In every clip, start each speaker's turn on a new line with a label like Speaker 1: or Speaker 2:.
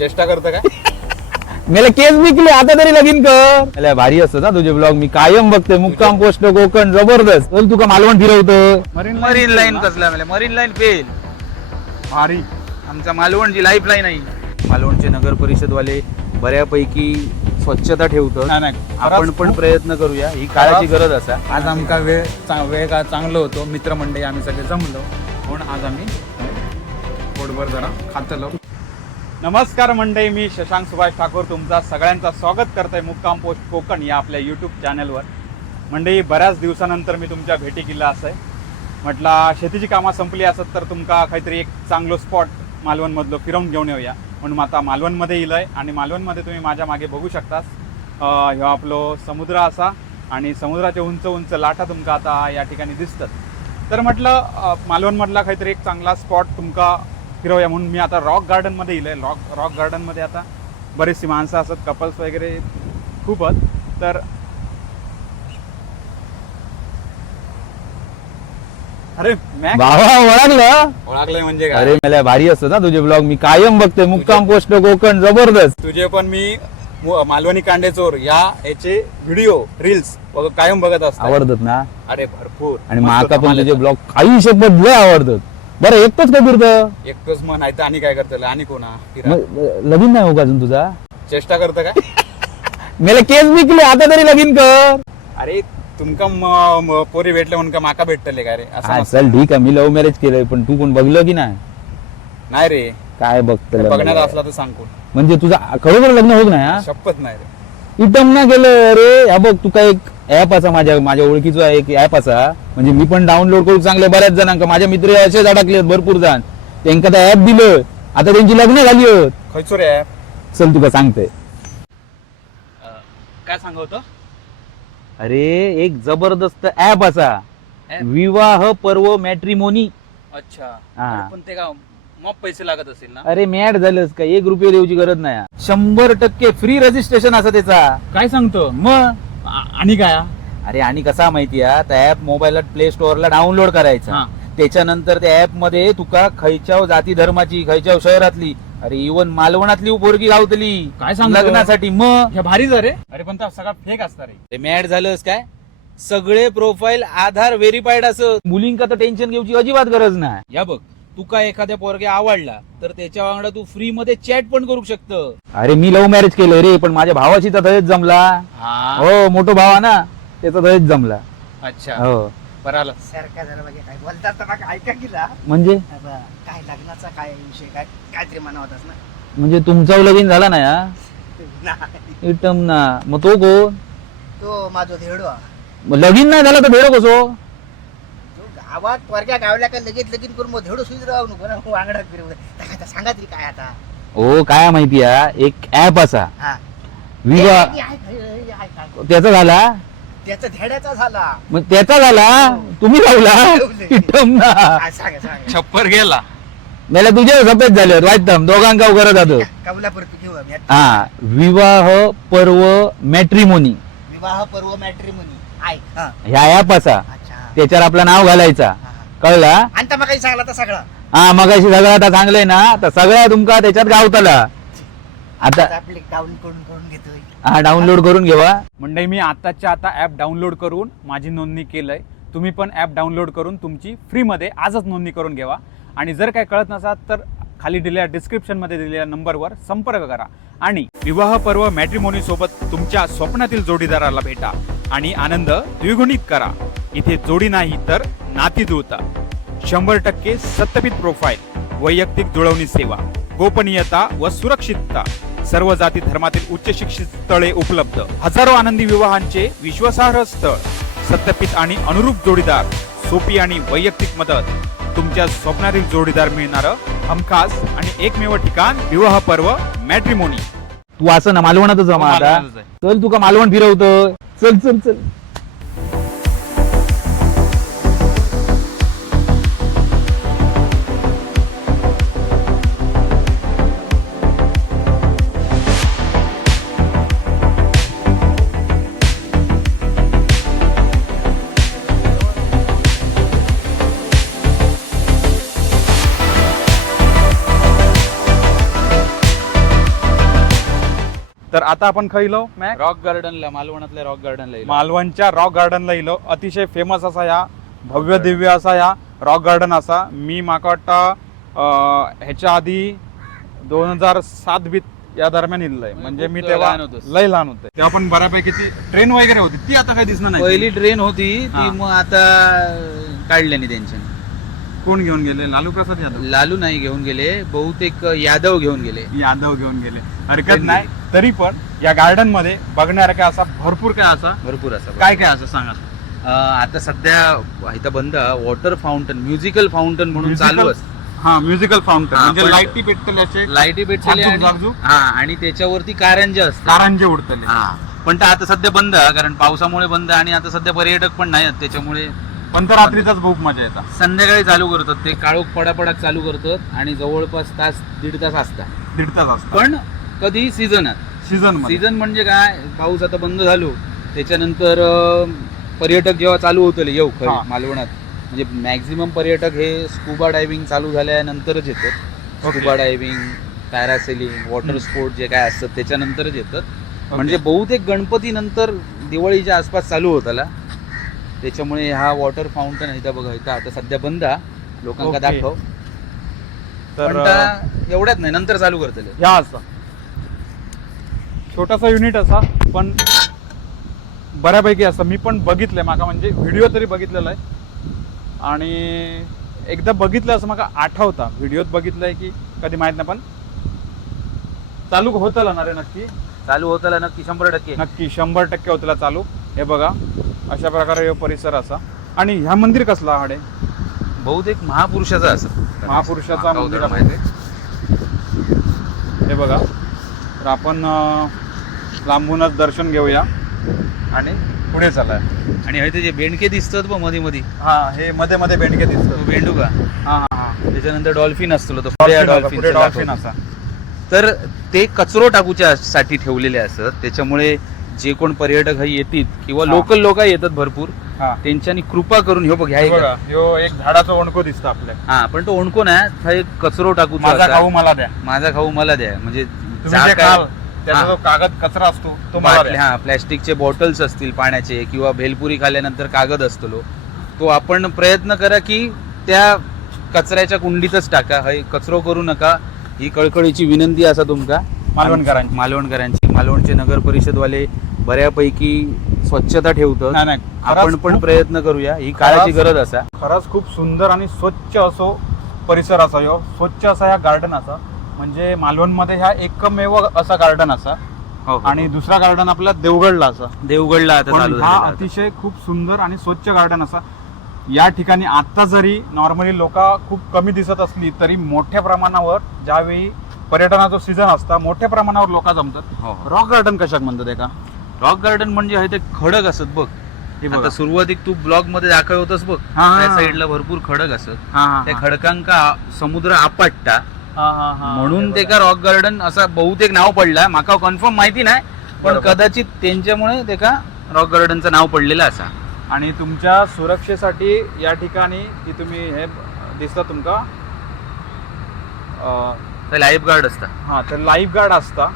Speaker 1: चेष्टा करतं काय?
Speaker 2: मला केस विकले आता तरी लगीन कर. अल्या भारी असतं ना तुझे ब्लॉग मी कायम बघते. मुक्काम पोस्ट कोकण जबरदस्त. चल तुका मालवण फिरवतं.
Speaker 3: मरीन लाईन कसला म्हणजे मरीन लाईन फेल.
Speaker 1: भारी.
Speaker 3: आमचा मालवणची लाईफ लाईन आहे.
Speaker 2: मालवणचे नगर परिषद वाले बऱ्यापैकी स्वच्छता ठेवतं
Speaker 1: नाही, नाही.
Speaker 2: आपण पण प्रयत्न करूया. ही काळाची गरज असा.
Speaker 1: आज आमका वेळ वेळ का चांगलं होतो. मित्रमंडळी आम्ही सगळे जमलो. म्हणून आज आम्ही पोटभर जरा खातलो. नमस्कार मंडळी मी शशांक सुभाष ठाकूर तुमचा सगळ्यांचा स्वागत करतोय मुक्काम पोस्ट कोकण या आपल्या यूट्यूब चॅनलवर मंडळी बऱ्याच दिवसानंतर मी तुमच्या भेटी केला असं आहे म्हटलं शेतीची कामं संपली असत तर तुमका काहीतरी एक चांगलं स्पॉट मालवणमधलं फिरवून घेऊन येऊया. म्हणून आता मालवणमध्ये येईल आणि मालवणमध्ये तुम्ही माझ्या मागे बघू शकतास. ह्यो आपलो समुद्र असा आणि समुद्राचे उंच उंच लाटा तुमका आता या ठिकाणी दिसतात. तर म्हटलं मालवणमधला काहीतरी एक चांगला स्पॉट तुमका फिरवूया. म्हणून मी आता रॉक गार्डनमध्ये येईल आहे रॉक रॉक गार्डनमध्ये आता बरीचशी माणसं असत कपल्स वगैरे खूप आहेत. तर अरे
Speaker 2: बाबा ओळखलं?
Speaker 1: ओळखलंय म्हणजे
Speaker 2: अरे मला भारी असतं ना तुझे ब्लॉग मी कायम बघते मुक्काम पोस्ट कोकण जबरदस्त.
Speaker 1: तुझे पण मी मु- मालवणी कांडेचोर या याचे व्हिडिओ रील्स कायम बघत असतो
Speaker 2: आवडतात ना?
Speaker 1: अरे भरपूर.
Speaker 2: आणि
Speaker 1: मस्त
Speaker 2: माका पण
Speaker 1: धमाल
Speaker 2: तुझे
Speaker 1: येतात.
Speaker 2: ब्लॉग काही शपथ लय आवडतात. बरं एकटंच का फिरतं?
Speaker 1: एकटंच मन आहे तर आणि काय करतलं आणि कोणा? फिरा.
Speaker 2: मग लगीन नाही हो का अजून तुझा?
Speaker 1: चेष्टा करतं काय?
Speaker 2: मला केस विकले आता तरी लगीन कर.
Speaker 1: अरे तुमका म- म- पोरी भेटले म्हणून का माका भेटतले काय रे? असं
Speaker 2: हा
Speaker 1: नसतं.
Speaker 2: चल ठीक आहे मी लव्ह मॅरेज केलंय पण तू कोण बघलं की नाही?
Speaker 1: नाही रे.
Speaker 2: काय बघतं
Speaker 1: बघण्यात असला तर सांग कोण.
Speaker 2: म्हणजे तुझा खरोखर लग्न होत नाही हा?
Speaker 1: शपथ नाही रे.
Speaker 2: इटम ना केलं अरे हा बघ तू काय एक ऍप असा माझ्या माझ्या ओळखीचा एक ऍप असा. म्हणजे मी पण डाउनलोड करू चांगले बऱ्याच जणांका. माझ्या मित्र असेच अडकले भरपूर जण. त्यांका त्या ऍप दिलं. आता त्यांची लग्न झाली होत
Speaker 1: खयचो रे app?
Speaker 2: चल तुका सांगते.
Speaker 3: काय सांगतो
Speaker 2: अरे एक जबरदस्त ऍप असा.
Speaker 3: App?
Speaker 2: विवाह पर्व मॅट्रिमोनी
Speaker 3: अच्छा.
Speaker 2: हा.
Speaker 3: अरे पण ते का मग पैसे लागत असेल ना?
Speaker 2: अरे मॅट झालंच का? एक रुपये देऊची गरज नाही. शंभर टक्के फ्री रजिस्ट्रेशन असं त्याचा.
Speaker 1: काय सांगतो?
Speaker 2: मग
Speaker 1: आणि काय?
Speaker 2: अरे आणि कसा माहितीये त्या ऍप मोबाईलात प्ले स्टोअरला डाउनलोड करायचा. त्याच्यानंतर त्या ऍपमध्ये तुका खयच्या जाती धर्माची खयच्या शहरातली अरे इवन मालवणातली पोरगी गावतली.
Speaker 1: काय सांगतो?
Speaker 2: लग्नासाठी मग?
Speaker 1: ह्या भारीच रे अरे पण सगळा फेक असता रे
Speaker 2: मॅड झालंस काय? सगळे प्रोफाईल आधार व्हेरीफाईड असं मुलींका तर टेन्शन घेऊची अजिबात गरज नाही. या बघ. तुका एखाद्या पोरग्या आवडला तर त्याच्या वांगडा तू फ्री मध्ये चॅट पण करू शकतो. अरे मी लव्ह मॅरेज केलं रे पण माझ्या भावाची तर थंयच जमला.
Speaker 1: हा.
Speaker 2: हो मोठो भावा ना त्याचा थंयच जमला.
Speaker 1: अच्छा.
Speaker 2: हो.
Speaker 1: बरं आलं.
Speaker 4: सारखा जरा बघे काय बोलतात तर मग ऐका गेला
Speaker 2: म्हणजे?
Speaker 4: काय लग्नाचा काय विषय काय काहीतरी म्हणा होतास ना.
Speaker 2: म्हणजे तुमचा लगीन झाला ना या
Speaker 4: नाही.
Speaker 2: इटम ना. मग तो कोण?
Speaker 4: तो माझा धेडो.
Speaker 2: मग लगीन नाही झाला तर भेडो कसो?
Speaker 4: गावात वर्ग्या गावल्या का लगेच लगीन करून मग धेडो सुईच राहू नको ना वांगडा फिरवू. आता सांगा तरी काय आता?
Speaker 2: हो काय माहिती एक ऍप असा.
Speaker 4: हा. ऐक, ऐक.
Speaker 2: त्याचा झाला?
Speaker 4: त्याचा धेड्याचा झाला.
Speaker 2: मग त्याचा झाला? तुम्ही लावला?
Speaker 4: लावले.
Speaker 2: इटम ना.
Speaker 4: काय सांगा सांगा.
Speaker 3: छप्पर गेला.
Speaker 2: मला तुझे सफेद झाले वाईटम दोघांका करत जातो
Speaker 4: कमलापूर घेऊ आम्ही. आता.
Speaker 2: हा. विवाह पर्व मॅट्रिमोनी
Speaker 4: विवाह पर्व मॅट्रिमोनी ऐक हा.
Speaker 2: ह्या ऍप असा. त्याच्यावर आपलं नाव घालायचा. कळला?
Speaker 4: आणि मग काही सांगला तर सगळं.
Speaker 2: हा मग सगळं आता सांगलंय ना तर सगळ्या तुमका त्याच्यात गावताला. आता
Speaker 4: आता आपले डाऊन करून करून घेतोय.
Speaker 2: हा डाउनलोड करून घेवा.
Speaker 1: मंडळी मी आताच्या आता ॲप डाउनलोड करून माझी नोंदणी केलंय. तुम्ही पण ॲप डाउनलोड करून तुमची फ्रीमध्ये आजच नोंदणी करून घ्यावा आणि जर काय कळत नसाल तर खाली दिलेल्या डिस्क्रिप्शनमध्ये दिलेल्या नंबरवर संपर्क करा. आणि विवाह पर्व मॅट्रिमोनी सोबत तुमच्या स्वप्नातील जोडीदाराला भेटा आणि आनंद द्विगुणित करा. इथे जोडी नाही तर नाती जुळता. शंभर टक्के सत्तपित प्रोफाईल वैयक्तिक जुळवणी सेवा गोपनीयता व सुरक्षितता सर्व जाती धर्मातील उच्च शिक्षित स्थळे उपलब्ध. हजारो आनंदी विवाहांचे विश्वासार्ह स्थळ सत्यपित आणि अनुरूप जोडीदार सोपी आणि वैयक्तिक मदत. तुमच्या स्वप्नातील जोडीदार मिळणार हमखास आणि एकमेव ठिकाण विवाह पर्व मॅट्रिमोनी
Speaker 2: तू असं ना मालवणातच जमा आता. चल तुका मालवण फिरवतं चल चल चल.
Speaker 1: तर आता आपण खैलो मॅक
Speaker 2: रॉक गार्डनला मालवणातल्या रॉक गार्डनला येलो.
Speaker 1: मालवणच्या रॉक गार्डनला इलो. अतिशय फेमस असा ह्या भव्य दिव्य असा ह्या रॉक गार्डन असा. मी माका वाटतं ह्याच्या आधी दोन हजार सात बीत या दरम्यान इल्लंय. म्हणजे मी
Speaker 2: खूप
Speaker 1: तेव्हा. लय लहान होते. तेव्हा पण बऱ्यापैकी ती ट्रेन वगैरे होती. ती आता काही दिसणार नाही.
Speaker 2: पहिली ट्रेन होती. ती मग आता काढल्याने त्यांच्या
Speaker 1: कोण घेऊन गेले? लालू प्रसाद यादव.
Speaker 2: लालू नाही घेऊन गेले बहुतेक यादव घेऊन गेले.
Speaker 1: यादव घेऊन गेले. हरकत नाही. तरी पण या गार्डनमध्ये बघण्यासारखं असा भरपूर काय असा?
Speaker 2: भरपूर असं
Speaker 1: काय काय असं सांगा.
Speaker 2: आता सध्या इथं बंद वॉटर फाउंटन म्युझिकल फाउंटन म्हणून चालू असतं
Speaker 1: हा म्युझिकल फाउंटन म्हणजे लाईटी पेटतले असे
Speaker 2: लाईटी
Speaker 1: झाकझुक.
Speaker 2: हा आणि त्याच्यावरती कारंजे असतात.
Speaker 1: कारंजे उडतले.
Speaker 2: हा पण ते आता सध्या बंद कारण पावसामुळे बंद आणि आता सध्या पर्यटक पण नाही त्याच्यामुळे
Speaker 1: पण तर रात्रीचाच खूप मजा येतात
Speaker 2: संध्याकाळी चालू करतात ते काळोख पडापडाक चालू करतात आणि जवळपास तास दीड तास असतात
Speaker 1: दीड तास असतात
Speaker 2: पण कधी सीझनात
Speaker 1: सीझनमध्ये.
Speaker 2: सीझन म्हणजे काय? पाऊस आता बंद झालो त्याच्यानंतर अं, पर्यटक जेव्हा चालू होतले येऊ खरे
Speaker 1: हा.
Speaker 2: मालवणात. म्हणजे मॅक्झिमम पर्यटक हे स्कुबा डायव्हिंग चालू झाल्यानंतरच येतात.
Speaker 1: Okay.
Speaker 2: Scuba diving parasailing water sport जे काय असतात त्याच्यानंतरच येतात. म्हणजे बहुतेक गणपती नंतर दिवाळीच्या आसपास चालू होताला त्याच्यामुळे हा वॉटर फाउंटन इथं बघा इथं आता सध्या बंद हा. लोकांना
Speaker 1: Okay.
Speaker 2: दाखव.
Speaker 1: तर
Speaker 2: एवढ्यात नाही नंतर चालू करतले.
Speaker 1: ह्या असा. छोटासा युनिट असा पण बऱ्यापैकी असं. मी पण बघितलंय माका म्हणजे व्हिडिओ तरी बघितलेला आहे. आणि एकदा बघितलं असं माका आठवता. व्हिडिओत बघितलंय की कधी माहीत नाही पण चालू होतला ना रे नक्की?
Speaker 2: चालू होताला नक्की शंभर टक्के.
Speaker 1: नक्की शंभर टक्के होतला चालू. हे बघा. अशा प्रकारे हे परिसर असा. आणि ह्या मंदिर कसला हाडे
Speaker 2: बहुतेक महापुरुषाचा असं.
Speaker 1: महापुरुषाचा मंदिर हे बघा. तर आपण अं, लांबूनच दर्शन घेऊया. आणि पुढे चालाय.
Speaker 2: आणि हे जे बेंडके दिसतात बघमध्ये मध्ये
Speaker 1: हा हे मध्ये मध्ये बेंडके
Speaker 2: तो
Speaker 1: दिसतो
Speaker 2: बेंडू का
Speaker 1: हा हा हा.
Speaker 2: त्याच्यानंतर डॉल्फिन असतो तो. पुढे
Speaker 1: डॉल्फिन
Speaker 2: दाखवतो.
Speaker 1: असा.
Speaker 2: तर ते कचरो टाकूच्या साठी ठेवलेले असत त्याच्यामुळे जे कोण पर्यटक हे येतील किंवा. लोकल लोक येतात भरपूर त्यांच्यानी कृपा करून हे बघ ह्या एक-
Speaker 1: बघा ह्यो एक झाडाचा ओणको दिसतो आपल्या
Speaker 2: हा पण तो ओणको ना हा एक कचरो टाकूचा
Speaker 1: माझा. खाऊ मला द्या
Speaker 2: माझा खाऊ मला द्या म्हणजे
Speaker 1: त्याचा. जो कागद कचरा असतो तो
Speaker 2: हा प्लॅस्टिकचे बॉटल्स असतील पाण्याचे किंवा भेलपुरी खाल्ल्यानंतर कागद असतो तो आपण प्रयत्न करा की त्या कचऱ्याच्या कुंडीतच टाका हे कचरो करू नका ही कळकळीची विनंती असा तुमका
Speaker 1: मालवणकरांची.
Speaker 2: मालवणकरांची मालवणचे नगर परिषदवाले बऱ्यापैकी स्वच्छता
Speaker 1: नाही, नाही.
Speaker 2: आपण
Speaker 1: खरंच
Speaker 2: पण
Speaker 1: खूप-
Speaker 2: प्रयत्न करूया. ही काळाची
Speaker 1: खरंच-
Speaker 2: गरज असा.
Speaker 1: खरंच खूप सुंदर आणि स्वच्छ असो परिसर असा ह्यो स्वच्छ असा ह्या गार्डन असा. म्हणजे मालवणमध्ये ह्या एकमेव असा गार्डन असा.
Speaker 2: आणि
Speaker 1: आणि दुसरा गार्डन आपला देवगडला असा.
Speaker 2: देवगडला आता
Speaker 1: पण
Speaker 2: चालू
Speaker 1: हा
Speaker 2: झालेला आता.
Speaker 1: अतिशय खूप सुंदर आणि स्वच्छ गार्डन असा. या ठिकाणी आता जरी नॉर्मली लोक खूप कमी दिसत असली तरी मोठ्या प्रमाणावर ज्यावेळी पर्यटनाचा सीझन असता मोठ्या प्रमाणावर लोक जमतात.
Speaker 2: हो, हो.
Speaker 1: रॉक गार्डन कशाक म्हणतात एका?
Speaker 2: रॉक गार्डन म्हणजे आहे ते खडक असत बघ
Speaker 1: हे बघा.
Speaker 2: आता सुरुवातीक तू ब्लॉगमध्ये दाखवतस बघ
Speaker 1: हा, हा,
Speaker 2: त्या
Speaker 1: हा.
Speaker 2: साईडला भरपूर खडक असत
Speaker 1: हा, हा,
Speaker 2: त्या
Speaker 1: हा.
Speaker 2: खडकांका समुद्र आपटता
Speaker 1: हा, हा, हा.
Speaker 2: म्हणून ते
Speaker 1: बघा.
Speaker 2: का रॉक गार्डन असं बहुतेक नाव पडला माका कन्फर्म माहिती नाही पण
Speaker 1: बरोबर.
Speaker 2: कदाचित त्यांच्यामुळे ते का रॉक गार्डनचं नाव पडलेलं असा
Speaker 1: आणि तुमच्या सुरक्षेसाठी या ठिकाणी की तुम्ही हे दिसतं तुमका अं,
Speaker 2: लाईफ गार्ड असता
Speaker 1: हा तर लाईफ गार्ड असता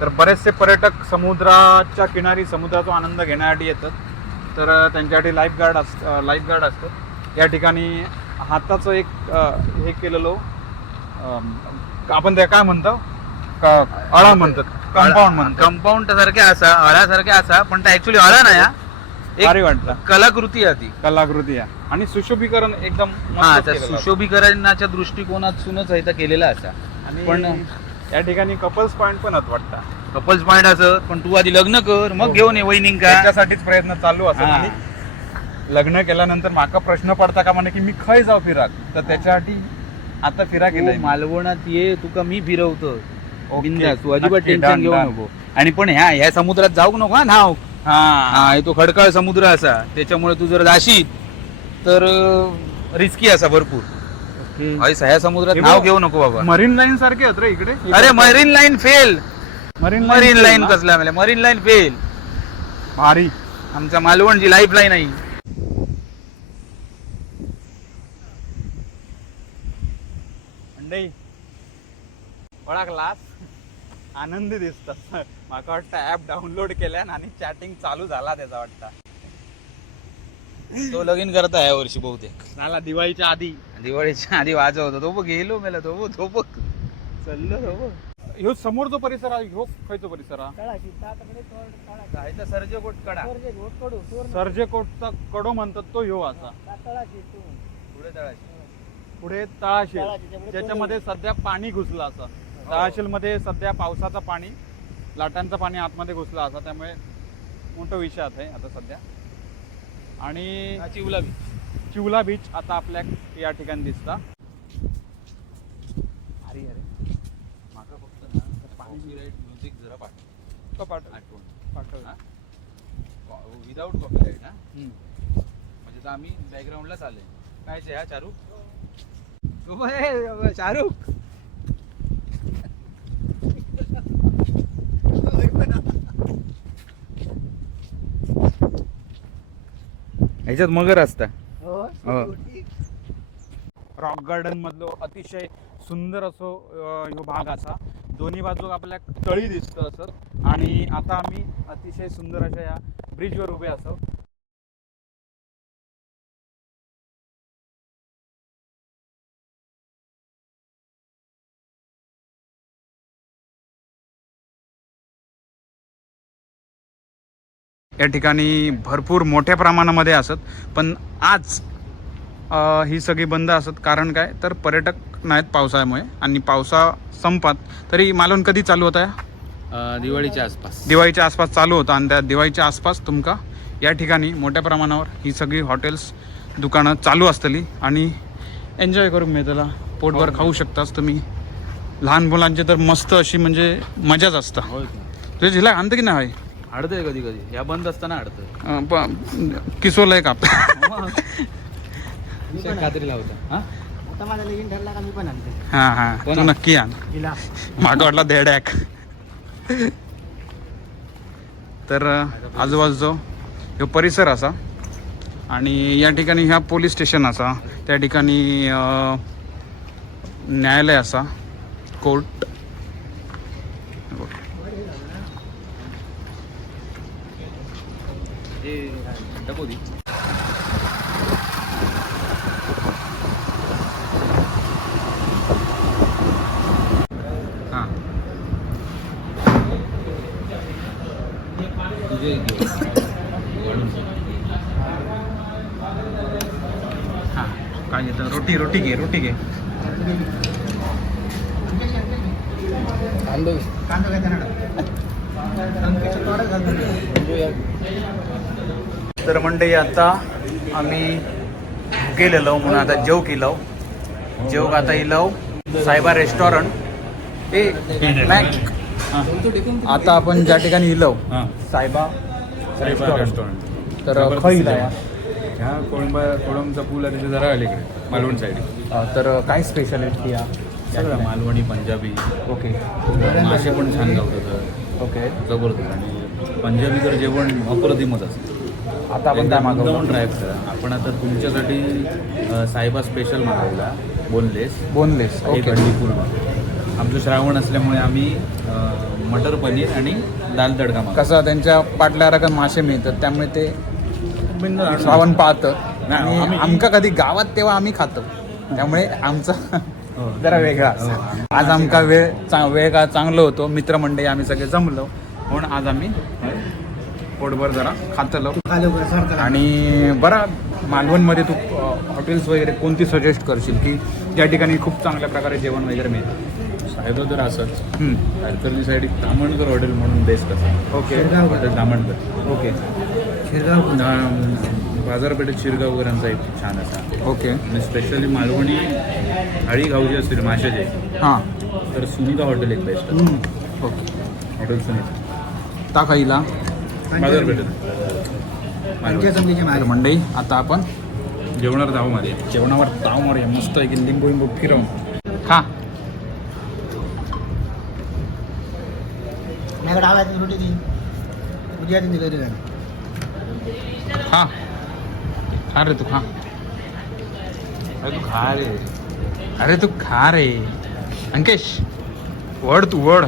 Speaker 1: तर बरेचसे पर्यटक समुद्राच्या किनारी समुद्राचा आनंद घेण्यासाठी येतात. तर त्यांच्यासाठी लाईफ गार्ड असत लाईफ गार्ड असतात. या ठिकाणी हाताचं एक हे केलेलो आपण ते काय म्हणतो? क- अळा म्हणतात. कंपाऊंड म्हणतात.
Speaker 2: कंपाऊंड सारखे असा अळासारखे असा पण ते ऍक्च्युली अळा नाही हा.
Speaker 1: भारी वाटतं.
Speaker 2: कलाकृती आहे ती.
Speaker 1: कलाकृती आहे. आणि सुशोभीकरण एकदम
Speaker 2: हा त्या
Speaker 1: केलेलं असतं.
Speaker 2: सुशोभीकरणाच्या दृष्टिकोनातूनच इथं केलेला असा.
Speaker 1: आणि
Speaker 2: पण-
Speaker 1: या ठिकाणी कपल्स पॉइंट पण आहेत वाटतं.
Speaker 2: कपल्स पॉइंट असत पण तू आधी लग्न कर मग
Speaker 1: हो.
Speaker 2: घेऊन ये वहिनी का?
Speaker 1: त्याच्यासाठीच प्रयत्न चालू असतात
Speaker 2: हा.
Speaker 1: आणि लग्न केल्यानंतर माका प्रश्न पडता का म्हणे की मी खय जाऊ फिराक? तर त्याच्यासाठी आता फिरा
Speaker 2: तू
Speaker 1: केलंय
Speaker 2: मालवणात ये तुका मी फिरवतो. बिंदास तू अजिबात
Speaker 1: नक्की,
Speaker 2: टेन्शन
Speaker 1: done,
Speaker 2: घेऊ
Speaker 1: done.
Speaker 2: नको. आणि पण ह्या ह्या समुद्रात जाऊ नको हा नाव.
Speaker 1: हा.
Speaker 2: हा हे तो खडकाळ समुद्र असा त्याच्यामुळे तू जर जाशील तर रिस्की असा भरपूर. हय, ह्या समुद्रात नाव. घेऊ नको बाबा.
Speaker 1: मरीन लाईन सारखे आहेत रे इकडे.
Speaker 2: अरे marine line
Speaker 1: fail.
Speaker 2: Marine marine
Speaker 1: line?
Speaker 2: कसला म्हणजे मरीन लाईन फेल.
Speaker 1: भारी.
Speaker 2: आमच्या मालवणची लाईफ लाईन आहे
Speaker 1: मंडई ओळखलास आनंदी दिसतात. माका वाटतं ऍप डाउनलोड केल्यान आणि चॅटिंग चालू झाला त्याचा वाटतं.
Speaker 2: तो लगीन करता या वर्षी बहुतेक.
Speaker 1: झाला दिवाळीच्या आधी.
Speaker 2: दिवाळीच्या आधी वाजवतो तो बघ गेलो मेला तो बघ तो बघ. चाललो तो बघ.
Speaker 1: ह्यो समोर जो परिसर आहे ह्यो खयचो परिसर आहे.
Speaker 4: तळाशी ताताकडे तोड तळा
Speaker 2: काय तर सर्ज कोट कडा
Speaker 4: तोरजे घोट कडू तोर
Speaker 1: म्हणतात तो ह्यो असा.
Speaker 4: तळाशी तू.
Speaker 2: पुढे तळाशी.
Speaker 1: पुढे तळाशेल ज्याच्यामध्ये सध्या पाणी घुसलं असं. तळाशेल मध्ये सध्या पावसाचं पाणी लाटांचं पाणी आतमध्ये घुसलं असं. त्यामुळे मोठं विषय आहे आता सध्या. आणि
Speaker 2: चिवला बी
Speaker 1: चिवला बीच आता आपल्या या ठिकाणी दिसता. अरे अरे.
Speaker 2: माका फक्त ना कॉपीराईट म्युझिक जरा पाठ.
Speaker 1: कपाट
Speaker 2: आठवण.
Speaker 1: पाठव.
Speaker 2: विदाऊट कॉपीराईट ना
Speaker 1: हम्म.
Speaker 2: म्हणजे तर आम्ही बॅकग्राऊंडलाच आले काय चे हा चारू शाहरुख
Speaker 1: ह्याच्यात मगर असता.
Speaker 4: हो.
Speaker 1: हो. रॉक गार्डन मधलो अतिशय सुंदर असो अं, ह्यो भाग असा. दोन्ही बाजू आपल्या तळी दिसतं असत आणि आता आम्ही अतिशय सुंदर अशा या ब्रिजवर उभे असो. या ठिकाणी भरपूर मोठ्या प्रमाणामध्ये असत. पण आज अ, ही सगळी बंद असत. कारण काय? तर पर्यटक नाहीत पावसाळ्यामुळे. आणि पावसा संपात तरी मालवण कधी चालू होता? या
Speaker 2: दिवाळीच्या आसपास.
Speaker 1: दिवाळीच्या आसपास चालू होता. आणि त्या दिवाळीच्या आसपास तुमका या ठिकाणी मोठ्या प्रमाणावर ही सगळी हॉटेल्स दुकानं चालू असतली. आणि एन्जॉय करून मिळतला. पोटभर खाऊ शकताच तुम्ही. लहान मुलांची तर मस्त अशी म्हणजे मजाच असता.
Speaker 2: होय
Speaker 1: तुझ्या झिला आणतं की नाही?
Speaker 2: अडतंय कधी कधी. या बंद असताना अडतंय
Speaker 1: अं, प- किसोलंय का
Speaker 2: खात्री लावता. हा?
Speaker 4: आता माझा लगीन ठरला का मी पण आणते.
Speaker 1: हा हा. तू नक्की आण.
Speaker 4: तिला
Speaker 1: मागं वाटला धेडॅक तर आजूबाजूचो ह्यो परिसर असा. आणि या ठिकाणी ह्या पोलीस स्टेशन असा. त्या ठिकाणी अं, न्यायालय असा. कोर्ट
Speaker 2: डकोदी
Speaker 1: हां
Speaker 2: तुझे
Speaker 1: हां काय घेतं रोटी रोटी घे रोटी घे
Speaker 4: कांदो काय त्यांना
Speaker 1: तर मंडळी आता आम्ही गेलेलो म्हणून आता जेव केलो जेव आता इलो सायबा रेस्टॉरंट. ए मॅक. आता आपण ज्या ठिकाणी इलो सायबा
Speaker 5: रेस्टॉरंट.
Speaker 1: रेस्टॉरंट. तर खय इला
Speaker 5: ह्या कोळंबा कोळंबचा पूल आहे त्याच्या जरा अलीकडे मालवण साईड
Speaker 1: तर काय स्पेशालिटी या?
Speaker 5: सगळं मालवणी पंजाबी.
Speaker 1: ओके.
Speaker 5: मासे पण छान गावतात.
Speaker 1: ओके.
Speaker 5: जबरदस्त. आणि पंजाबी तर जेवण अप्रतिमच असतं.
Speaker 1: आता आपण काय
Speaker 5: एकदा
Speaker 1: मागवलं
Speaker 5: ट्राय करा. आपण आता तुमच्यासाठी अ, सायबा स्पेशल मागवला बोनलेस
Speaker 1: बोनलेस ओके
Speaker 5: पूर्ण आमचं श्रावण असल्यामुळे आम्ही मटर पनीर आणि दाल तडका
Speaker 1: कसं त्यांच्या पाटल्या रकम मासे मिळतात त्यामुळे ते श्रावण पाहतं.
Speaker 5: नाही,
Speaker 1: आणि आमका कधी गावात तेव्हा आम्ही खातो. त्यामुळे आमचा
Speaker 5: हो.
Speaker 1: जरा वेगळा असतो. आज आमका वेळ चा- वेळ का चांगलं होतो मित्रमंडळी आम्ही सगळे जमलो. म्हणून आज आम्ही पोटभर जरा खातलो आणि बरा मालवणमध्ये तू हॉटेल्स वगैरे कोणती सजेस्ट करशील की ज्या ठिकाणी खूप चांगल्या प्रकारे जेवण वगैरे मिळतं?
Speaker 5: सायबा तर असंच. तारकर्ली साईड एक तामणकर हॉटेल म्हणून बेस्ट असं
Speaker 1: ओके.
Speaker 5: Hotel Tamankar
Speaker 1: okay.
Speaker 5: ना- बाजारपेठेत शिरगावकरांचा एक छान असा
Speaker 1: ओके.
Speaker 5: आणि स्पेशली मालवणी थाळी खाऊची असतील माशाचे.
Speaker 1: हां.
Speaker 5: तर सुनीता हॉटेल एक बेस्ट
Speaker 1: ओके.
Speaker 5: हॉटेल सुनीता.
Speaker 1: ता मंडळी आता आपण
Speaker 5: जेवणार जाऊ मध्ये.
Speaker 1: जेवणावर ताव मारूया. मस्त एक लिंबू लिंबू फिरवून. खा. खा. खा रे तू खा. अरे तू खा रे. अरे तू खा रे. अंकेश वड तू वड.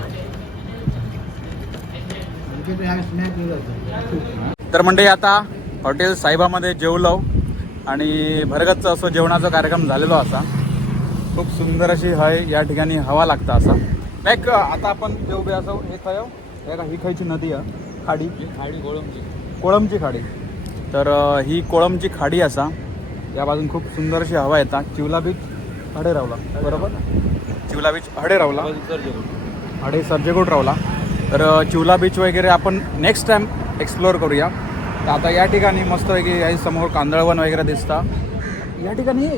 Speaker 1: तर मंडळी आता हॉटेल साईबामध्ये जेवलो आणि भरगतचं असं जेवणाचा कार्यक्रम झालेलो असा. खूप सुंदर अशी हय या ठिकाणी हवा लागता असा. लाईक आता आपण जे उभे असो हे खय हे. ही खयची नदी आहे खाडी.
Speaker 2: खाडी गोळमची
Speaker 1: कोळमची खाडी. तर ही कोळमची खाडी असा. या बाजून खूप सुंदर अशी हवा येतात चिवला बीच हडे रावला बरोबर? चिवला बीच हडे रावला हडे सर्जेकोट रावला. तर चिवला बीच वगैरे आपण नेक्स्ट टाइम एक्सप्लोअर करूया. तर आता या ठिकाणी मस्तपैकी या समोर कांदळवन वगैरे दिसता. या ठिकाणी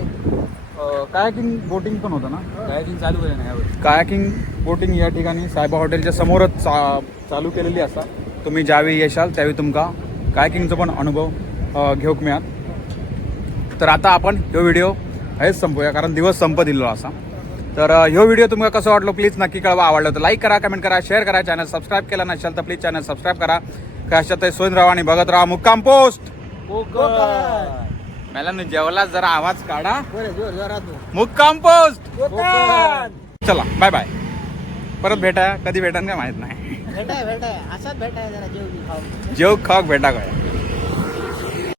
Speaker 1: कायाकिंग बोटिंग पण होतं ना?
Speaker 2: कायाकिंग चालू आहे ना यावेळी.
Speaker 1: कायाकिंग बोटिंग या ठिकाणी सायबा हॉटेलच्या समोरच चा चालू केलेली असा. तुम्ही ज्यावेळी येशाल त्यावेळी तुमका कायाकिंगचा पण अनुभव घेऊक मिळात तर आता आपण ह्यो व्हिडिओ हेच संपूया कारण दिवस संप दिलो असा. तर ह्यो व्हिडिओ तुम्हाला कसं वाटलो प्लीज नक्की कळवा. आवडलं तर लाईक करा कमेंट करा शेअर करा चॅनल सबस्क्राईब केला नसेल तर प्लीज चॅनल सबस्क्राईब करा. कशात सोयन राहा आणि बघत राहा मुक्काम पोस्ट मला जेवला जरा आवाज काढा. मुक्काम पोस्ट चला बाय बाय परत भेटा कधी भेटा काय माहीत नाही.
Speaker 4: भेटाय भेटाय. असाच भेटाय जरा जेवली खाऊ
Speaker 1: जेव खाक भेटा काय